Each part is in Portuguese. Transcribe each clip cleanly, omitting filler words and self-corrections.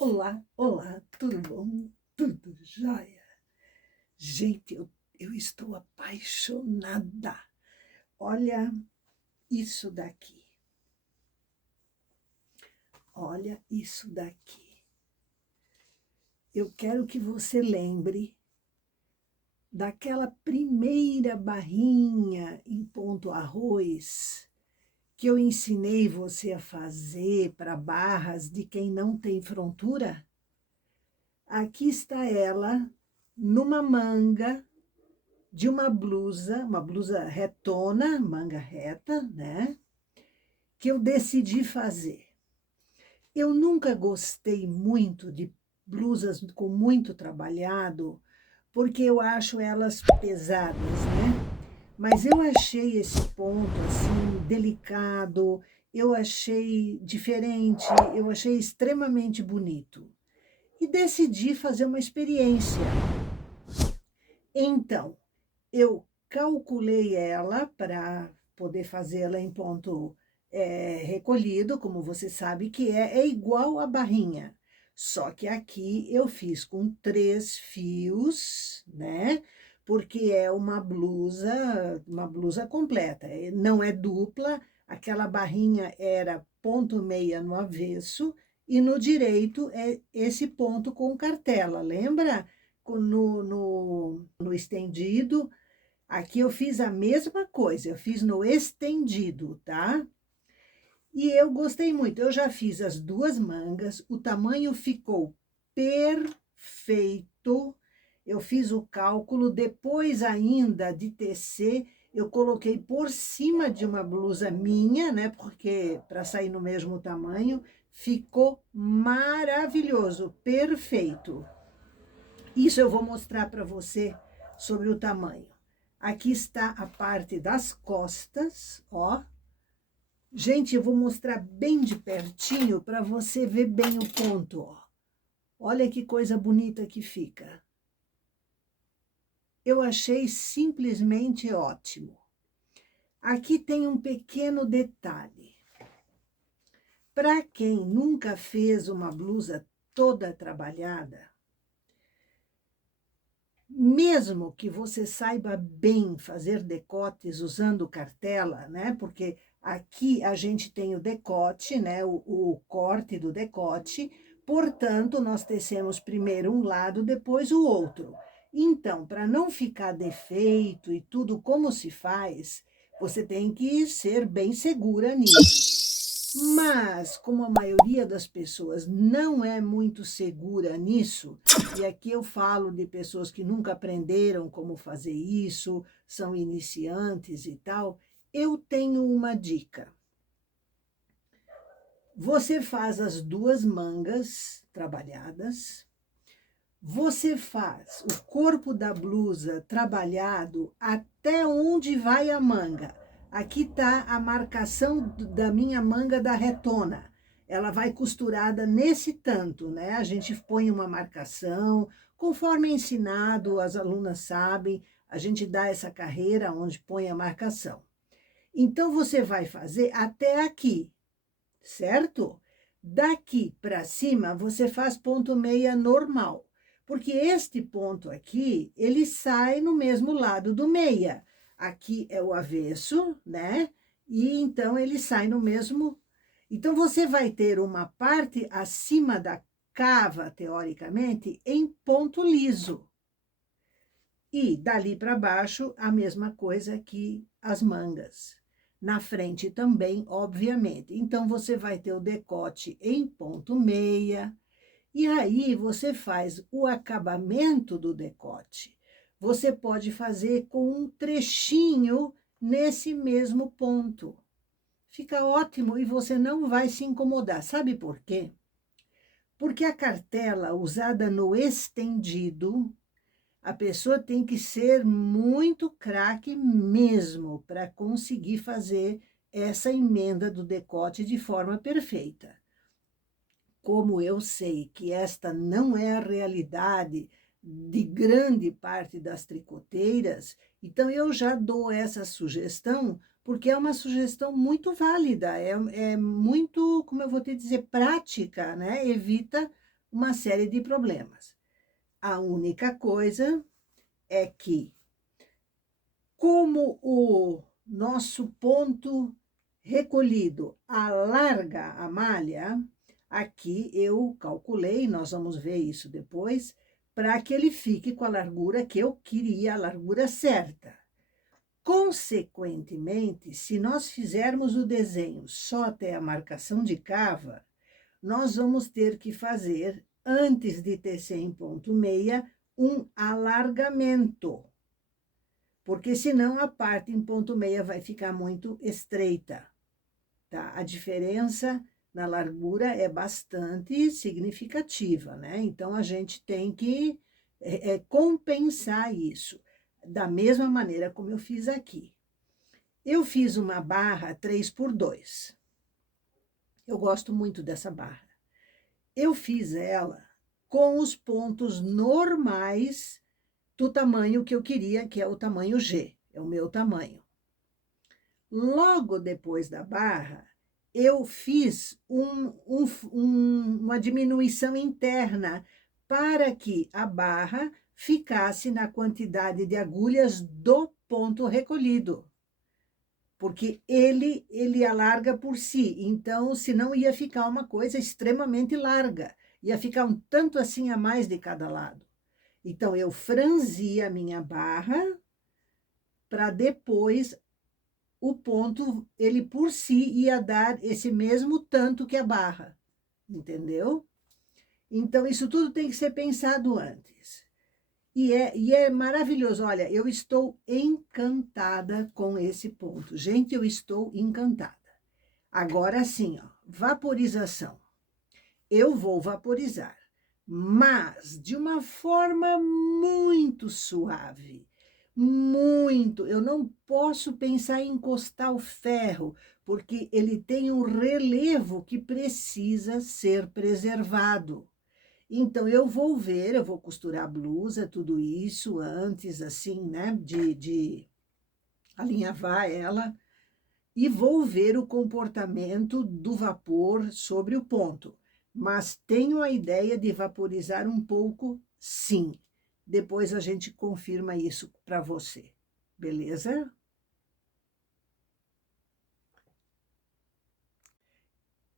Olá, olá, tudo bom? Tudo jóia? Gente, eu estou apaixonada. Olha isso daqui. Olha isso daqui. Eu quero que você lembre daquela primeira barrinha em ponto arroz que eu ensinei você a fazer para barras de quem não tem frontura. Aqui está ela, numa manga de uma blusa retona, manga reta, né? Que eu decidi fazer. Eu nunca gostei muito de blusas com muito trabalhado, porque eu acho elas pesadas, né? Mas eu achei esse ponto, assim, delicado, eu achei diferente, eu achei extremamente bonito. E decidi fazer uma experiência. Então, eu calculei ela para poder fazê-la em ponto recolhido, como você sabe que é igual a barrinha. Só que aqui eu fiz com 3 fios, né? Porque é uma blusa completa. Não é dupla, aquela barrinha era ponto meia no avesso e no direito é esse ponto com cartela, lembra? No estendido. Aqui eu fiz a mesma coisa, eu fiz no estendido, tá? E eu gostei muito, eu já fiz as 2 mangas, o tamanho ficou perfeito. Eu fiz o cálculo, depois ainda de tecer, eu coloquei por cima de uma blusa minha, né? Porque para sair no mesmo tamanho, ficou maravilhoso, perfeito. Isso eu vou mostrar para você sobre o tamanho. Aqui está a parte das costas, ó. Gente, eu vou mostrar bem de pertinho para você ver bem o ponto, ó. Olha que coisa bonita que fica. Eu achei simplesmente ótimo. Aqui tem um pequeno detalhe. Para quem nunca fez uma blusa toda trabalhada, mesmo que você saiba bem fazer decotes usando cartela, né? Porque aqui a gente tem o decote, né? O corte do decote, portanto, nós tecemos primeiro um lado, depois o outro. Então, para não ficar defeito e tudo como se faz, você tem que ser bem segura nisso. Mas, como a maioria das pessoas não é muito segura nisso, e aqui eu falo de pessoas que nunca aprenderam como fazer isso, são iniciantes e tal, eu tenho uma dica. Você faz as 2 mangas trabalhadas, você faz o corpo da blusa trabalhado até onde vai a manga. Aqui está a marcação da minha manga da retona. Ela vai costurada nesse tanto, né? A gente põe uma marcação, conforme é ensinado, as alunas sabem, a gente dá essa carreira onde põe a marcação. Então, você vai fazer até aqui, certo? Daqui para cima, você faz ponto meia normal. Porque este ponto aqui, ele sai no mesmo lado do meia. Aqui é o avesso, né? E então ele sai no mesmo. Então você vai ter uma parte acima da cava, teoricamente, em ponto liso. E dali para baixo, a mesma coisa que as mangas. Na frente também, obviamente. Então, você vai ter o decote em ponto meia, e aí você faz o acabamento do decote. Você pode fazer com um trechinho nesse mesmo ponto. Fica ótimo e você não vai se incomodar. Sabe por quê? Porque a cartela usada no estendido, a pessoa tem que ser muito craque mesmo para conseguir fazer essa emenda do decote de forma perfeita. Como eu sei que esta não é a realidade de grande parte das tricoteiras, então eu já dou essa sugestão, porque é uma sugestão muito válida, é muito, como eu vou te dizer, prática, né? Evita uma série de problemas. A única coisa é que, como o nosso ponto recolhido alarga a malha, aqui eu calculei, nós vamos ver isso depois, para que ele fique com a largura que eu queria, a largura certa. Consequentemente, se nós fizermos o desenho só até a marcação de cava, nós vamos ter que fazer, antes de tecer em ponto meia, um alargamento, porque senão a parte em ponto meia vai ficar muito estreita, tá? A diferença na largura é bastante significativa, né? Então, a gente tem que compensar isso, da mesma maneira como eu fiz aqui. Eu fiz uma barra 3x2. Eu gosto muito dessa barra. Eu fiz ela com os pontos normais do tamanho que eu queria, que é o tamanho G, é o meu tamanho. Logo depois da barra, eu fiz uma diminuição interna para que a barra ficasse na quantidade de agulhas do ponto recolhido. Porque ele alarga por si, então senão ia ficar uma coisa extremamente larga, ia ficar um tanto assim a mais de cada lado. Então, eu franzi a minha barra para depois o ponto, ele por si ia dar esse mesmo tanto que a barra, entendeu? Então, isso tudo tem que ser pensado antes. E é maravilhoso. Olha, eu estou encantada com esse ponto. Gente, eu estou encantada. Agora sim, ó, vaporização. Eu vou vaporizar, mas de uma forma muito suave. Muito. Eu não posso pensar em encostar o ferro, porque ele tem um relevo que precisa ser preservado. Então, eu vou costurar a blusa, tudo isso antes, assim, né, de alinhavar ela, e vou ver o comportamento do vapor sobre o ponto. Mas tenho a ideia de vaporizar um pouco, sim. Depois a gente confirma isso para você, beleza?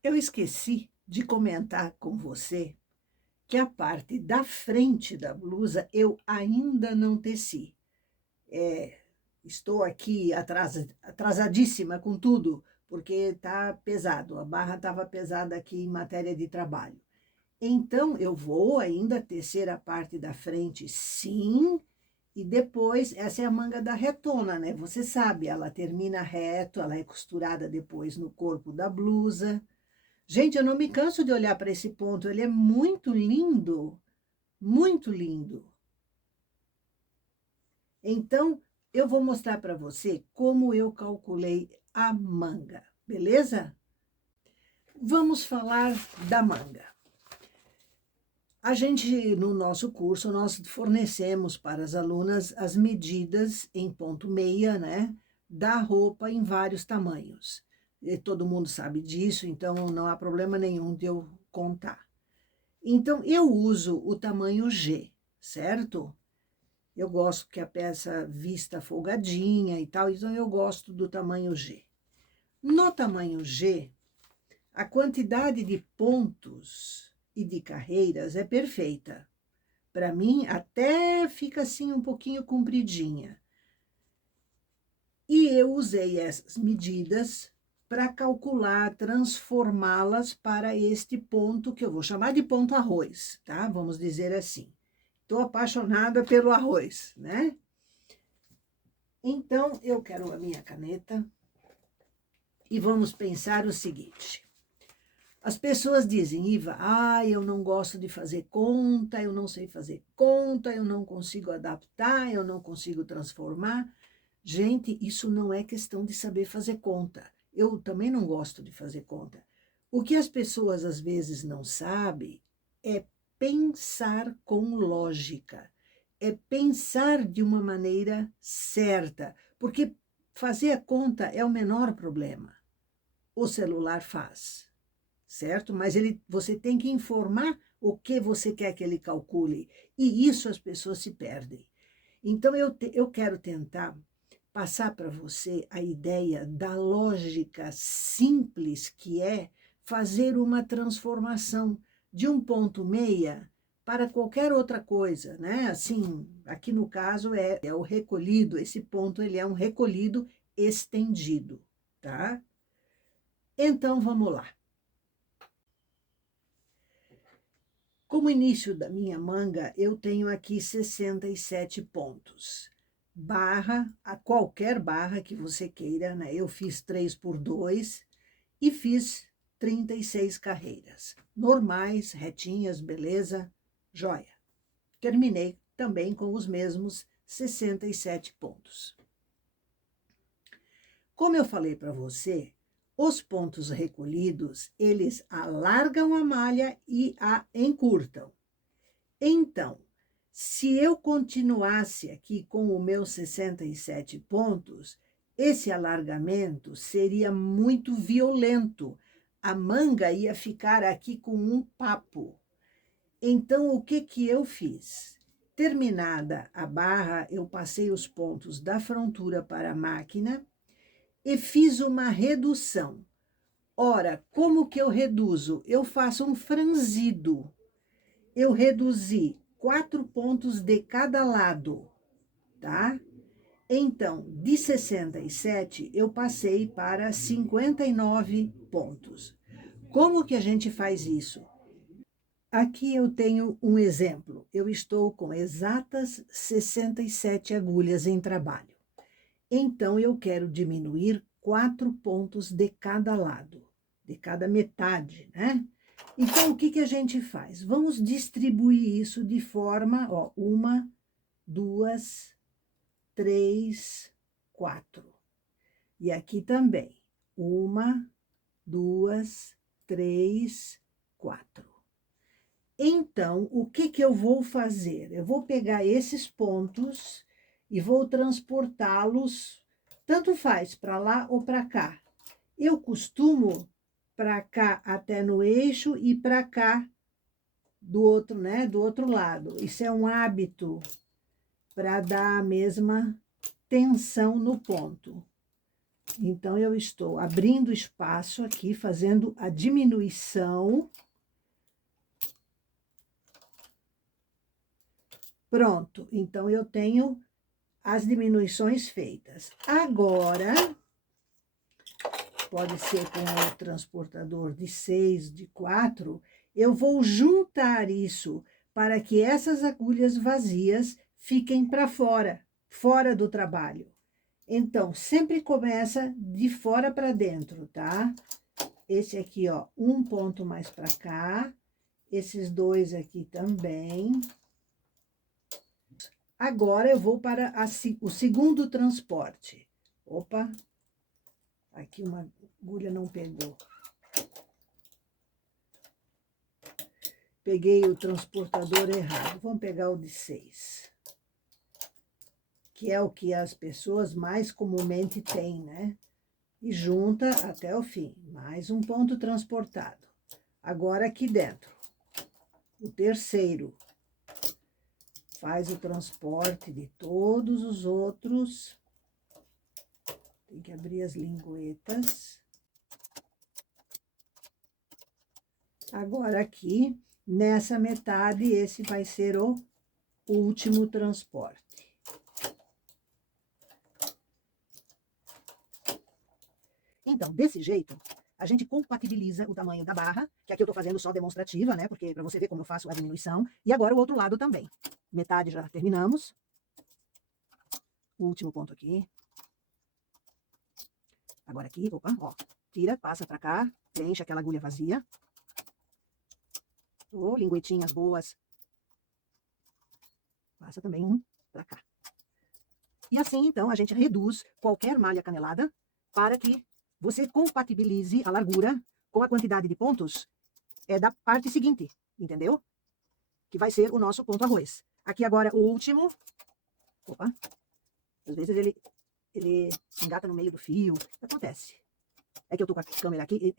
Eu esqueci de comentar com você que a parte da frente da blusa eu ainda não teci. Estou aqui atrasadíssima com tudo, porque está pesado, a barra estava pesada aqui em matéria de trabalho. Então, eu vou ainda tecer a parte da frente, sim, e depois, essa é a manga da retona, né? Você sabe, ela termina reto, ela é costurada depois no corpo da blusa. Gente, eu não me canso de olhar para esse ponto, ele é muito lindo, muito lindo. Então, eu vou mostrar para você como eu calculei a manga, beleza? Vamos falar da manga. A gente, no nosso curso, nós fornecemos para as alunas as medidas em ponto meia, né, da roupa em vários tamanhos. E todo mundo sabe disso, então não há problema nenhum de eu contar. Então, eu uso o tamanho G, certo? Eu gosto que a peça vista folgadinha e tal, então eu gosto do tamanho G. No tamanho G, a quantidade de pontos e de carreiras é perfeita. Para mim, até fica assim um pouquinho compridinha. E eu usei essas medidas para calcular, transformá-las para este ponto que eu vou chamar de ponto arroz, tá? Vamos dizer assim. Estou apaixonada pelo arroz, né? Então, eu quero a minha caneta e vamos pensar o seguinte. As pessoas dizem, Iva, eu não gosto de fazer conta, eu não sei fazer conta, eu não consigo adaptar, eu não consigo transformar. Gente, isso não é questão de saber fazer conta. Eu também não gosto de fazer conta. O que as pessoas às vezes não sabem é pensar com lógica, é pensar de uma maneira certa, porque fazer a conta é o menor problema. O celular faz, certo? Mas você tem que informar o que você quer que ele calcule. E isso as pessoas se perdem. Então, eu quero tentar passar para você a ideia da lógica simples que é fazer uma transformação de um ponto meia para qualquer outra coisa, né? Assim, aqui no caso é o recolhido, esse ponto ele é um recolhido estendido, tá? Então, vamos lá. Como início da minha manga, eu tenho aqui 67 pontos. Barra, a qualquer barra que você queira, né? Eu fiz 3 por 2 e fiz 36 carreiras. Normais, retinhas, beleza? Joia. Terminei também com os mesmos 67 pontos. Como eu falei para você, os pontos recolhidos, eles alargam a malha e a encurtam. Então, se eu continuasse aqui com o meu 67 pontos, esse alargamento seria muito violento. A manga ia ficar aqui com um papo. Então, o que eu fiz? Terminada a barra, eu passei os pontos da frontura para a máquina e fiz uma redução. Ora, como que eu reduzo? Eu faço um franzido. Eu reduzi 4 pontos de cada lado, tá? Então, de 67, eu passei para 59 pontos. Como que a gente faz isso? Aqui eu tenho um exemplo. Eu estou com exatas 67 agulhas em trabalho. Então, eu quero diminuir 4 pontos de cada lado, de cada metade, né? Então, o que a gente faz? Vamos distribuir isso de forma, ó, 1, 2, 3, 4. E aqui também, 1, 2, 3, 4. Então, o que eu vou fazer? Eu vou pegar esses pontos e vou transportá-los, tanto faz, para lá ou para cá. Eu costumo para cá até no eixo e para cá do outro, né, do outro lado. Isso é um hábito para dar a mesma tensão no ponto. Então, eu estou abrindo espaço aqui, fazendo a diminuição. Pronto, então eu tenho as diminuições feitas. Agora, pode ser com o transportador de 6, de 4, eu vou juntar isso para que essas agulhas vazias fiquem para fora, fora do trabalho. Então, sempre começa de fora para dentro, tá? Esse aqui, ó, um ponto mais para cá, esses dois aqui também. Agora, eu vou para o segundo transporte. Opa, aqui uma agulha não pegou. Peguei o transportador errado. Vamos pegar o de 6. Que é o que as pessoas mais comumente têm, né? E junta até o fim. Mais um ponto transportado. Agora, aqui dentro, o terceiro. Faz o transporte de todos os outros. Tem que abrir as linguetas. Agora aqui, nessa metade, esse vai ser o último transporte. Então, desse jeito, a gente compatibiliza o tamanho da barra, que aqui eu tô fazendo só demonstrativa, né? Porque para você ver como eu faço a diminuição. E agora o outro lado também. Metade já terminamos. O último ponto aqui. Agora aqui, opa, ó. Tira, passa pra cá, preenche aquela agulha vazia. Ô, linguetinhas boas. Passa também um pra cá. E assim, então, a gente reduz qualquer malha canelada para que você compatibilize a largura com a quantidade de pontos da parte seguinte, entendeu? Que vai ser o nosso ponto arroz. Aqui agora o último. Opa. Às vezes ele se engata no meio do fio. Acontece. É que eu tô com a câmera aqui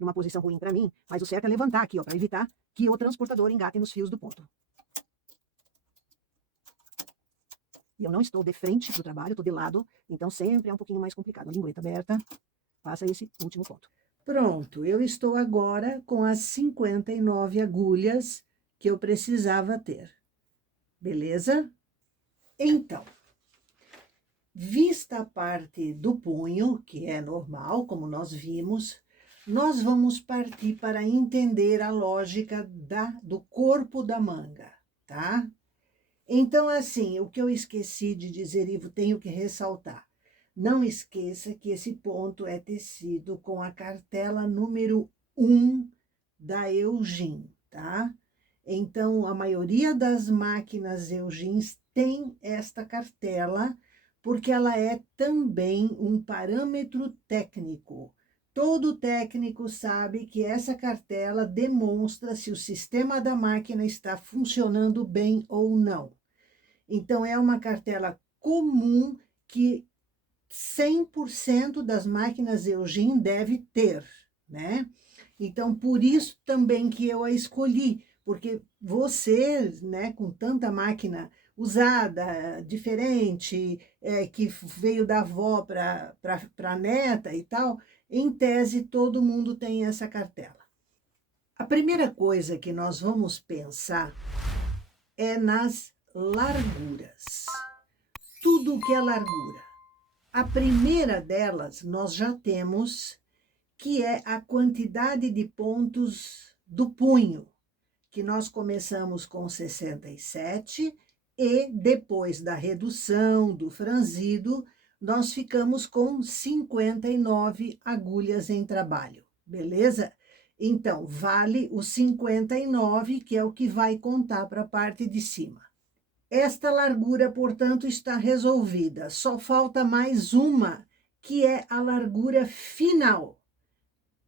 numa posição ruim pra mim, mas o certo é levantar aqui, ó, pra evitar que o transportador engate nos fios do ponto. E eu não estou de frente do trabalho, estou de lado, então sempre é um pouquinho mais complicado. Lingueta aberta, passa esse último ponto. Pronto, eu estou agora com as 59 agulhas que eu precisava ter. Beleza? Então, vista a parte do punho, que é normal, como nós vimos, nós vamos partir para entender a lógica do corpo da manga, tá? Então, assim, o que eu esqueci de dizer e tenho que ressaltar. Não esqueça que esse ponto é tecido com a cartela número 1 da Eugin, tá? Então, a maioria das máquinas Eugins tem esta cartela, porque ela é também um parâmetro técnico. Todo técnico sabe que essa cartela demonstra se o sistema da máquina está funcionando bem ou não. Então, é uma cartela comum que 100% das máquinas Eugin deve ter, né? Então, por isso também que eu a escolhi, porque você, né, com tanta máquina usada, diferente, que veio da avó para a neta e tal, em tese, todo mundo tem essa cartela. A primeira coisa que nós vamos pensar é nas larguras. Tudo o que é largura. A primeira delas nós já temos, que é a quantidade de pontos do punho, que nós começamos com 67 e depois da redução, do franzido, nós ficamos com 59 agulhas em trabalho, beleza? Então, vale o 59, que é o que vai contar para a parte de cima. Esta largura, portanto, está resolvida. Só falta mais uma, que é a largura final.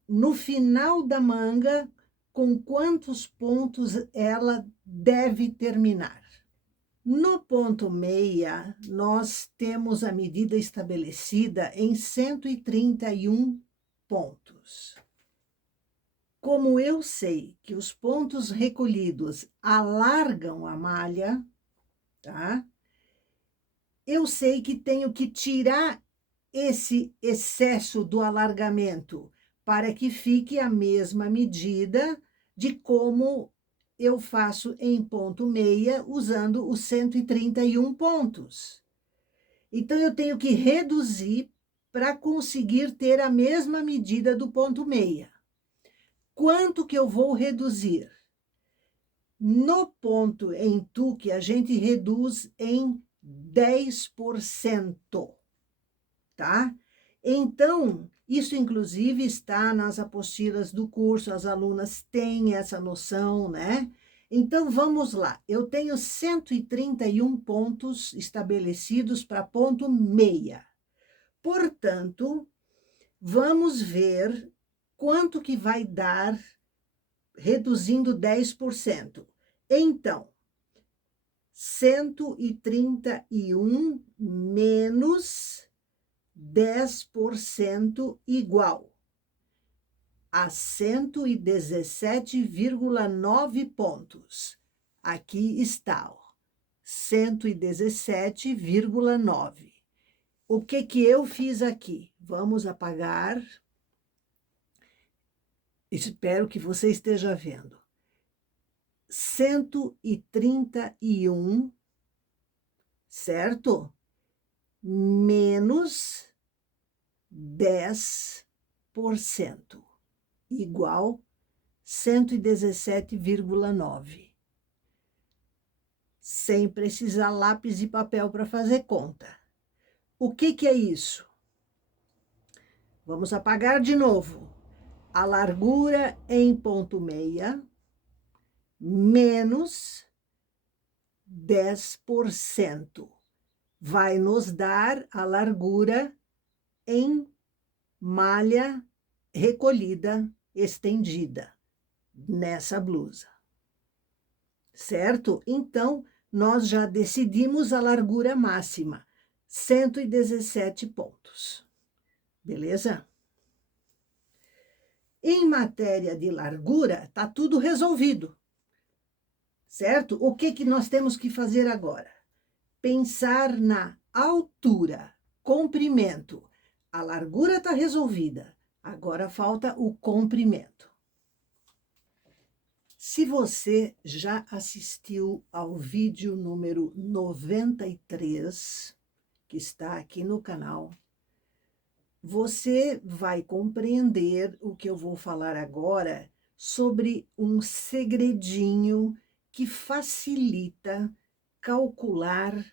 No final da manga, com quantos pontos ela deve terminar. No ponto meia, nós temos a medida estabelecida em 131 pontos. Como eu sei que os pontos recolhidos alargam a malha, tá? Eu sei que tenho que tirar esse excesso do alargamento para que fique a mesma medida de como eu faço em ponto meia, usando os 131 pontos. Então, eu tenho que reduzir para conseguir ter a mesma medida do ponto meia. Quanto que eu vou reduzir? No ponto em tuque, a gente reduz em 10%, tá? Então, isso inclusive está nas apostilas do curso, as alunas têm essa noção, né? Então, vamos lá. Eu tenho 131 pontos estabelecidos para ponto meia. Portanto, vamos ver quanto que vai dar reduzindo 10%. Então, 131 menos 10% igual a 117,9 pontos. Aqui está, ó, 117,9. O que que eu fiz aqui? Vamos apagar. Espero que você esteja vendo. 131, certo? Menos 10%, igual 117,9. Sem precisar lápis e papel para fazer conta. O que que é isso? Vamos apagar de novo. A largura em ponto meia menos 10% vai nos dar a largura em malha recolhida, estendida, nessa blusa. Certo? Então, nós já decidimos a largura máxima, 117 pontos. Beleza? Em matéria de largura, tá tudo resolvido. certo? O que que nós temos que fazer agora? Pensar na altura, comprimento. A largura está resolvida. Agora falta o comprimento. Se você já assistiu ao vídeo número 93, que está aqui no canal, você vai compreender o que eu vou falar agora sobre um segredinho que facilita calcular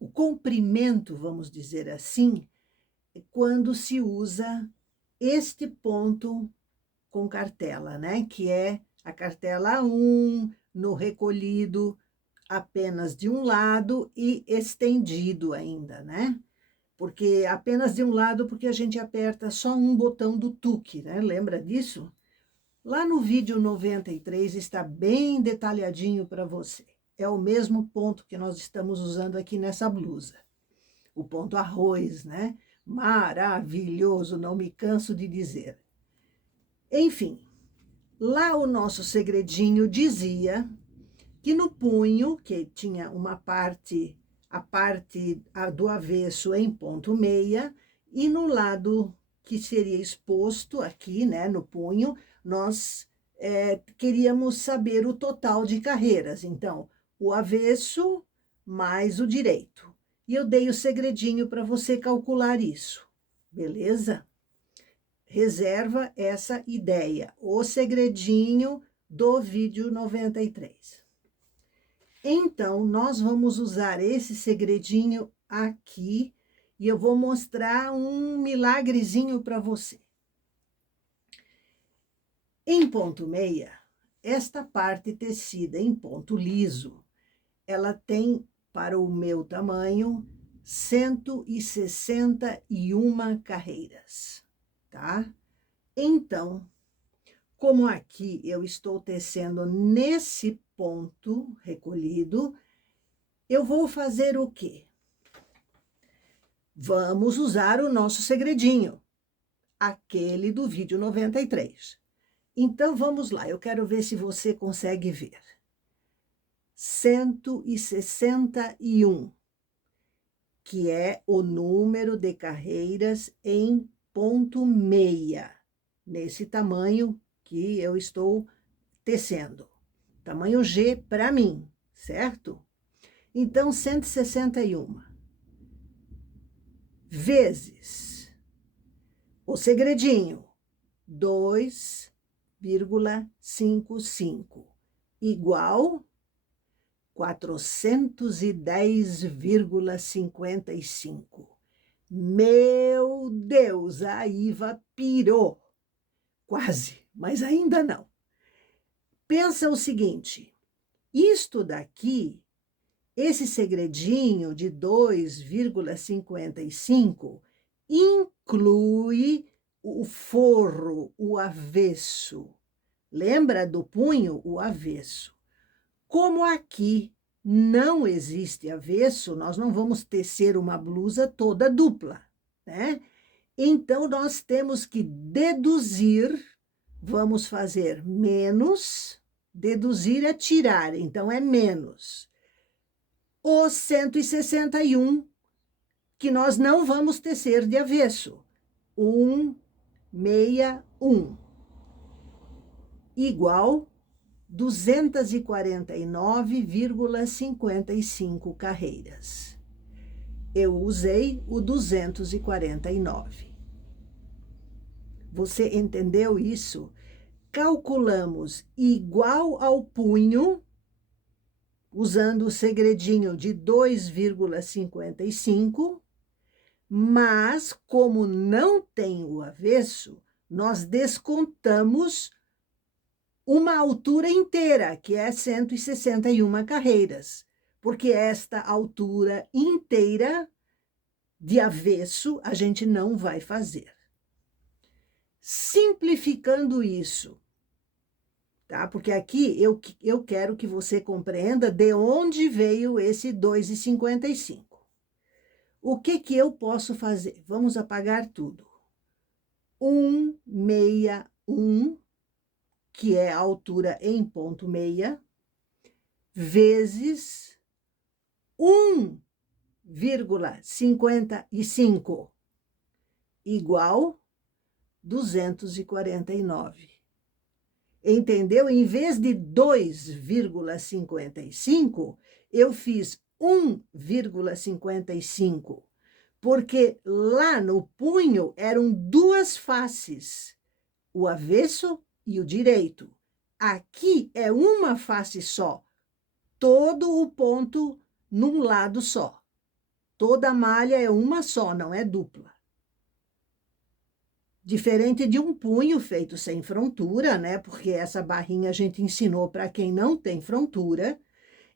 o comprimento, vamos dizer assim, quando se usa este ponto com cartela, né? Que é a cartela 1 no recolhido apenas de um lado e estendido ainda, né? Porque apenas de um lado, porque a gente aperta só um botão do tuque, né? Lembra disso? Lá no vídeo 93 está bem detalhadinho para você. É o mesmo ponto que nós estamos usando aqui nessa blusa. O ponto arroz, né? Maravilhoso, não me canso de dizer. Enfim, lá o nosso segredinho dizia que no punho, que tinha uma parte, a parte do avesso em ponto meia, e no lado que seria exposto aqui, né, no punho, nós queríamos saber o total de carreiras. Então, o avesso mais o direito. E eu dei o segredinho para você calcular isso, beleza? Reserva essa ideia, o segredinho do vídeo 93. Então, nós vamos usar esse segredinho aqui e eu vou mostrar um milagrezinho para você. Em ponto meia, esta parte tecida em ponto liso, ela tem, para o meu tamanho, 161 carreiras, tá? Então, como aqui eu estou tecendo nesse ponto recolhido, eu vou fazer o quê? Vamos usar o nosso segredinho, aquele do vídeo 93. Então, vamos lá, eu quero ver se você consegue ver. 161, que é o número de carreiras em ponto meia, nesse tamanho que eu estou tecendo. Tamanho G para mim, certo? Então, 161 vezes o segredinho, 2,55, igual 410,55. Meu Deus, a Iva pirou. Quase, mas ainda não. Pensa o seguinte, isto daqui, esse segredinho de 2,55 inclui o forro, o avesso. Lembra do punho? O avesso. Como aqui não existe avesso, nós não vamos tecer uma blusa toda dupla, né? Então, nós temos que deduzir, vamos fazer menos, deduzir é tirar, então é menos. O 161, que nós não vamos tecer de avesso, 161, igual 249,55 carreiras. Eu usei o 249. Você entendeu isso? Calculamos igual ao punho, usando o segredinho de 2,55, mas como não tem o avesso, nós descontamos uma altura inteira, que é 161 carreiras, porque esta altura inteira de avesso a gente não vai fazer. Simplificando isso, tá? Porque aqui eu quero que você compreenda de onde veio esse 2,55. O que eu posso fazer? Vamos apagar tudo. 161 que é a altura em ponto meia, vezes 1,55 igual 249. Entendeu? Em vez de 2,55, eu fiz 1,55, porque lá no punho eram duas faces, o avesso e o direito. Aqui é uma face só, todo o ponto num lado só. Toda a malha é uma só, não é dupla. Diferente de um punho feito sem frontura, né? Porque essa barrinha a gente ensinou para quem não tem frontura.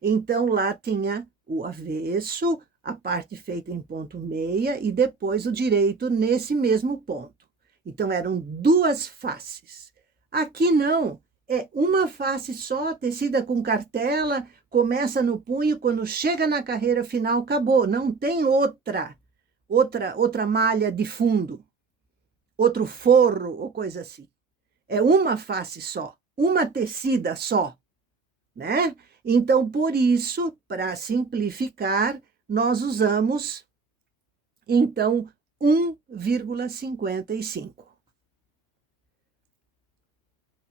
Então, lá tinha o avesso, a parte feita em ponto meia, e depois o direito nesse mesmo ponto. Então, eram duas faces. Aqui não, é uma face só, tecida com cartela, começa no punho, quando chega na carreira final, acabou. Não tem outra malha de fundo, outro forro ou coisa assim. É uma face só, uma tecida só, né? Então, por isso, para simplificar, nós usamos, então, 1,55.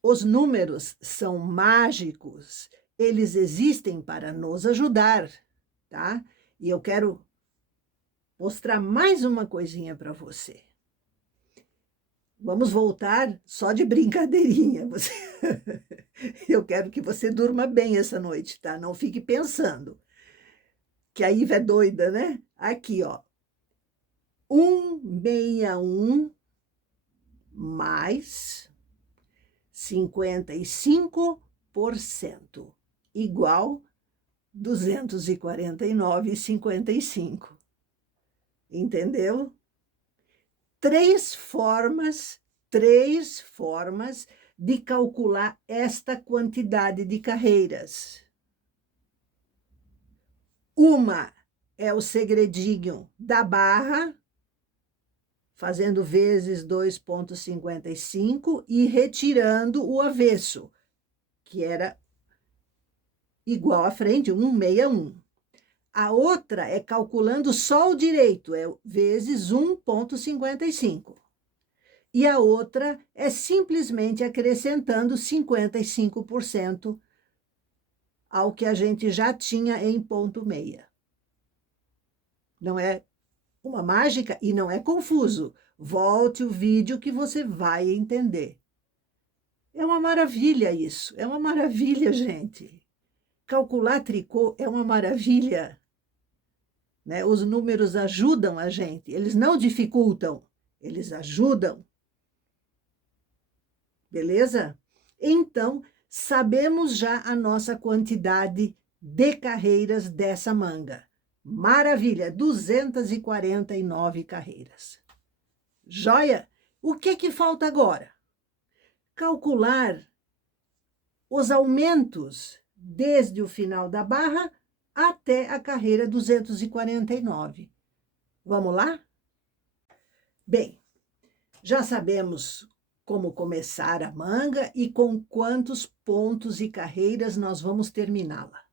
Os números são mágicos, eles existem para nos ajudar, tá? E eu quero mostrar mais uma coisinha para você. Vamos voltar só de brincadeirinha. Eu quero que você durma bem essa noite, tá? Não fique pensando que a Iva é doida, né? Aqui, ó. 161 mais 55% igual 249,55. Entendeu? Três formas de calcular esta quantidade de carreiras. Uma é o segredinho da barra, fazendo vezes 2,55 e retirando o avesso, que era igual à frente, 161. A outra é calculando só o direito, é vezes 1,55. E a outra é simplesmente acrescentando 55% ao que a gente já tinha em ponto meia. Não é uma mágica e não é confuso. Volte o vídeo que você vai entender. É uma maravilha isso, é uma maravilha, gente. Calcular tricô é uma maravilha. Né? Os números ajudam a gente, eles não dificultam, eles ajudam. Beleza? Então, sabemos já a nossa quantidade de carreiras dessa manga. Maravilha, 249 carreiras. Joia? O que falta agora? Calcular os aumentos desde o final da barra até a carreira 249. Vamos lá? Bem, já sabemos como começar a manga e com quantos pontos e carreiras nós vamos terminá-la.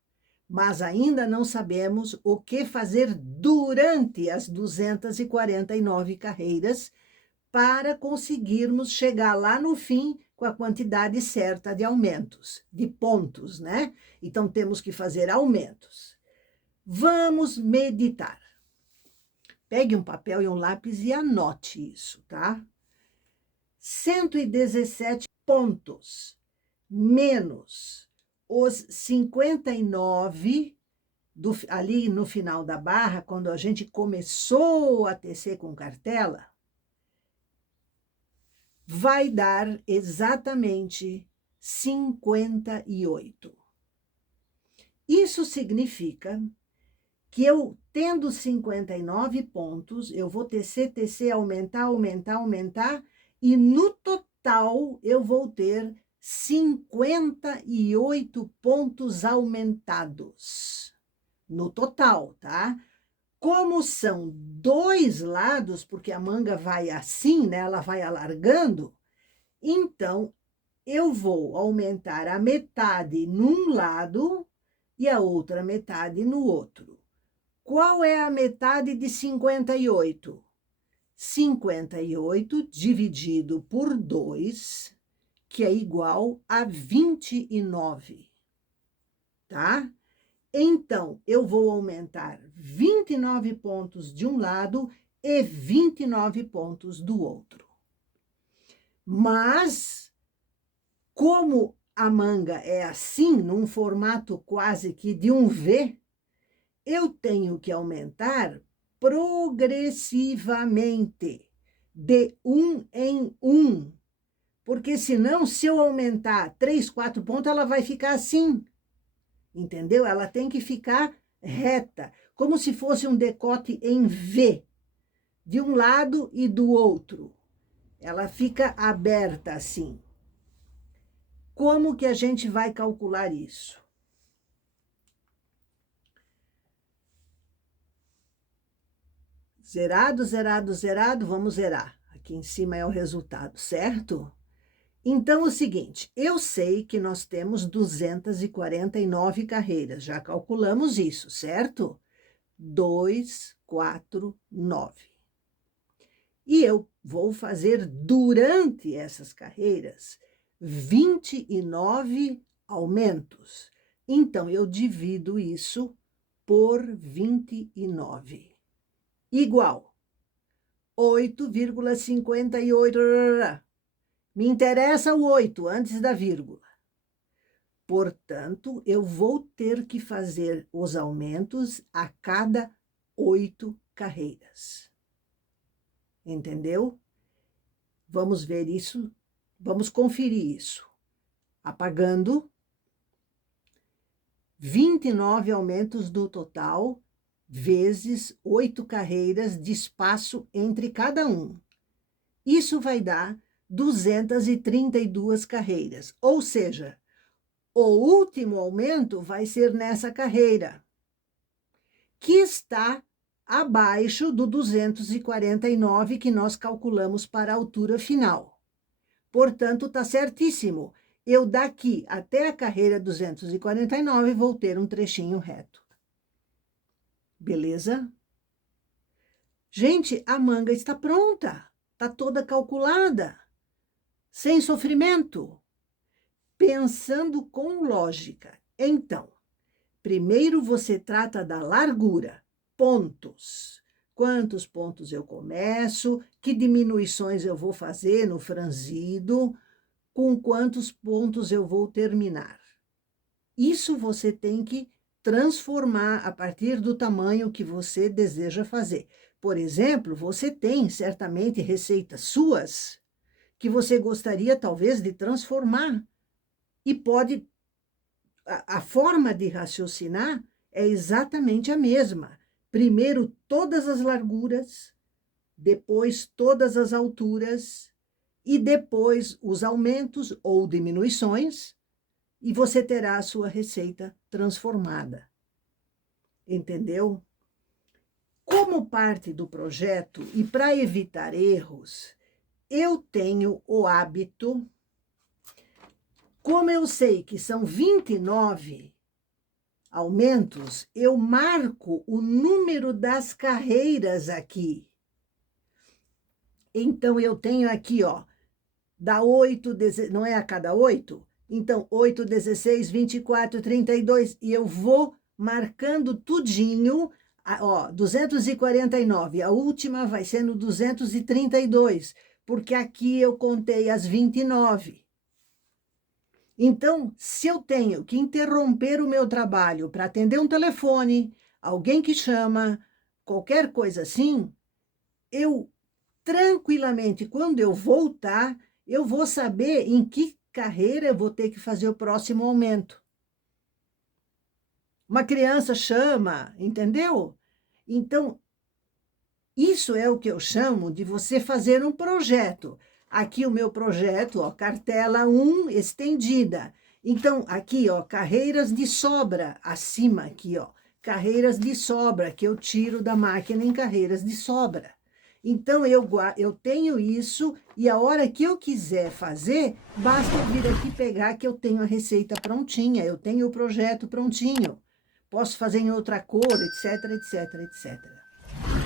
Mas ainda não sabemos o que fazer durante as 249 carreiras para conseguirmos chegar lá no fim com a quantidade certa de aumentos, de pontos, né? Então, temos que fazer aumentos. Vamos meditar. Pegue um papel e um lápis e anote isso, tá? 117 pontos menos os 59 ali no final da barra, quando a gente começou a tecer com cartela, vai dar exatamente 58. Isso significa que eu, tendo 59 pontos, eu vou tecer, aumentar, e no total eu vou ter 58 pontos aumentados. No total, tá? Como são dois lados, porque a manga vai assim, né? Ela vai alargando, então eu vou aumentar a metade num lado e a outra metade no outro. Qual é a metade de 58? 58 dividido por 2, que é igual a 29, tá? Então, eu vou aumentar 29 pontos de um lado e 29 pontos do outro. Mas, como a manga é assim, num formato quase que de um V, eu tenho que aumentar progressivamente, de um em um. Porque senão, se eu aumentar 3, 4 pontos, ela vai ficar assim. Entendeu? Ela tem que ficar reta, como se fosse um decote em V, de um lado e do outro. Ela fica aberta assim. Como que a gente vai calcular isso? Zerado, zerado, zerado, vamos zerar. Aqui em cima é o resultado, certo? Então, é o seguinte, eu sei que nós temos 249 carreiras, já calculamos isso, certo? 2, 4, 9. E eu vou fazer durante essas carreiras 29 aumentos. Então, eu divido isso por 29. Igual 8,58. Me interessa o 8 antes da vírgula. Portanto, eu vou ter que fazer os aumentos a cada 8 carreiras. Entendeu? Vamos ver isso, vamos conferir isso. Apagando 29 aumentos do total, vezes 8 carreiras de espaço entre cada um. Isso vai dar 232 carreiras, ou seja, o último aumento vai ser nessa carreira, que está abaixo do 249 que nós calculamos para a altura final. Portanto, está certíssimo. Eu daqui até a carreira 249 vou ter um trechinho reto. Beleza? Gente, a manga está pronta. Está toda calculada. Sem sofrimento. Pensando com lógica. Então, primeiro você trata da largura, pontos. Quantos pontos eu começo, que diminuições eu vou fazer no franzido, com quantos pontos eu vou terminar. Isso você tem que transformar a partir do tamanho que você deseja fazer. Por exemplo, você tem certamente receitas suas que você gostaria talvez de transformar e pode... A forma de raciocinar é exatamente a mesma. Primeiro todas as larguras, depois todas as alturas e depois os aumentos ou diminuições, e você terá a sua receita transformada. Entendeu? Como parte do projeto e para evitar erros, eu tenho o hábito, como eu sei que são 29 aumentos, eu marco o número das carreiras aqui. Então, eu tenho aqui, ó, dá 8, não é a cada 8? Então, 8, 16, 24, 32, e eu vou marcando tudinho, ó, 249, a última vai ser no 232, porque aqui eu contei as 29. Então, se eu tenho que interromper o meu trabalho para atender um telefone, alguém que chama, qualquer coisa assim, eu tranquilamente, quando eu voltar, eu vou saber em que carreira eu vou ter que fazer o próximo aumento. Uma criança chama, entendeu? Então, isso é o que eu chamo de você fazer um projeto. Aqui o meu projeto, ó, cartela 1 estendida. Então, aqui, ó, carreiras de sobra, acima aqui, ó, carreiras de sobra, que eu tiro da máquina em carreiras de sobra. Então, eu tenho isso e a hora que eu quiser fazer, basta eu vir aqui pegar que eu tenho a receita prontinha, eu tenho o projeto prontinho. Posso fazer em outra cor, etc, etc, etc.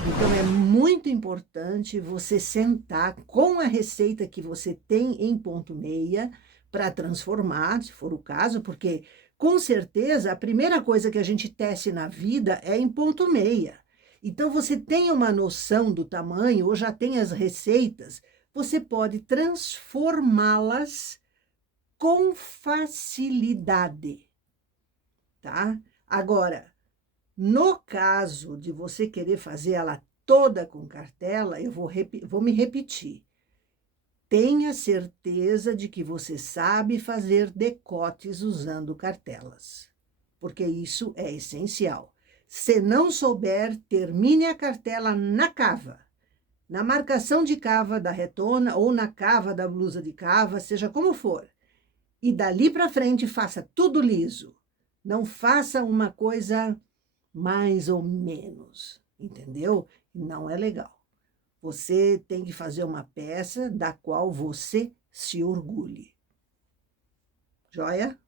Então, é muito importante você sentar com a receita que você tem em ponto meia para transformar, se for o caso, porque, com certeza, a primeira coisa que a gente tece na vida é em ponto meia. Então, você tem uma noção do tamanho, ou já tem as receitas, você pode transformá-las com facilidade, tá? Agora, no caso de você querer fazer ela toda com cartela, eu vou me repetir. Tenha certeza de que você sabe fazer decotes usando cartelas, porque isso é essencial. Se não souber, termine a cartela na cava, na marcação de cava da retona ou na cava da blusa de cava, seja como for. E dali para frente faça tudo liso. Não faça uma coisa mais ou menos, entendeu? Não é legal. Você tem que fazer uma peça da qual você se orgulhe. Joia?